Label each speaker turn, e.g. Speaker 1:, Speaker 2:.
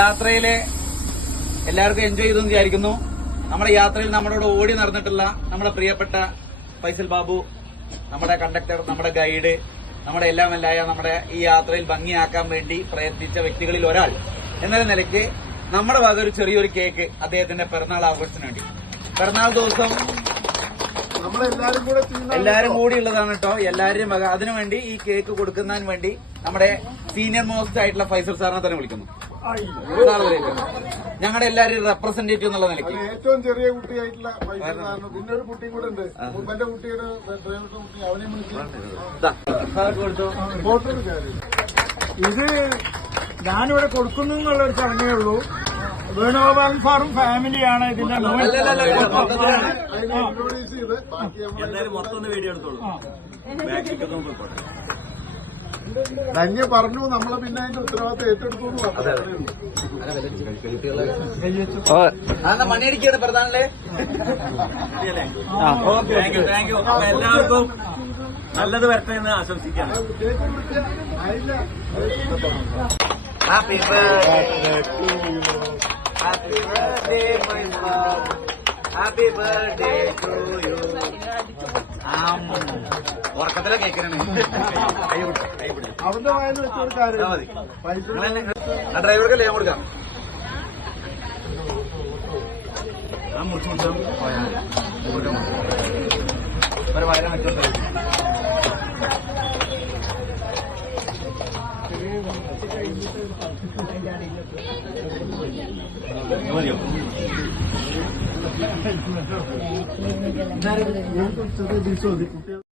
Speaker 1: യാത്രയിലെ എല്ലാവർക്കും എൻജോയ് ചെയ്തെന്ന് വിചാരിക്കുന്നു. നമ്മുടെ യാത്രയിൽ നമ്മളോട് ഓടി നടന്നിട്ടുള്ള നമ്മുടെ പ്രിയപ്പെട്ട ഫൈസൽ ബാബു നമ്മുടെ കണ്ടക്ടർ നമ്മുടെ ഗൈഡ് നമ്മുടെ എല്ലാം എല്ലായ നമ്മുടെ ഈ യാത്രയിൽ ഭംഗിയാക്കാൻ വേണ്ടി പ്രയത്നിച്ച വ്യക്തികളിൽ ഒരാൾ എന്ന നിലയ്ക്ക് നമ്മുടെ ഭാഗം ഒരു ചെറിയൊരു കേക്ക് അദ്ദേഹത്തിന്റെ പിറന്നാൾ ആഘോഷത്തിന് വേണ്ടി. പിറന്നാൾ ദിവസം എല്ലാരും കൂടി ഉള്ളതാണ് കേട്ടോ എല്ലാരും അതിനുവേണ്ടി ഈ കേക്ക് കൊടുക്കുന്നതിന് വേണ്ടി നമ്മുടെ സീനിയർ മോസ്റ്റ് ആയിട്ടുള്ള ഫൈസൽ സാറിനെ തന്നെ വിളിക്കുന്നു. ഞങ്ങളുടെ എല്ലാവരും റെപ്രസെന്റേറ്റീവ് എന്നുള്ള നിലയ്ക്ക്.
Speaker 2: ഏറ്റവും ചെറിയ കുട്ടിയായിട്ടുള്ള പിന്നെ ഒരു കുട്ടിയും കൂടെ ഉണ്ട്. എന്റെ കുട്ടിയുടെ ഡ്രൈവറുടെ കുട്ടി അവനെ
Speaker 3: ഇത് ഞാനിവിടെ കൊടുക്കുന്നു എന്നുള്ള ഒരു ചടങ്ങേ ഉള്ളൂ. വേണുഗോപാലൻ സാറും ഫാമിലിയാണ് ഇതിന്റെ
Speaker 2: ധന്യ പറഞ്ഞു നമ്മളെ പിന്നെ അതിന്റെ ഉത്തരവാദിത്തം ഏറ്റെടുത്തു
Speaker 1: മണിയടിക്കാണ് പ്രധാനല്ലേ? Okay thank you thank you അപ്പൊ എല്ലാവർക്കും നല്ലത് വരട്ടെ എന്ന് ആശംസിക്കാം happy birthday happy birthday my happy birthday to you ഉറക്കത്തിലെ കേൾക്കണേ
Speaker 2: വായന
Speaker 1: മതി. ആ ഡ്രൈവർക്കല്ലേ ഞാൻ കൊടുക്കാം? ആ മുറിച്ച് മുറിച്ചാൽ പോയാൽ ഒരു വയറ് വെച്ചോട്ടെ മതിയോ
Speaker 2: ചെറിയ ദിവസം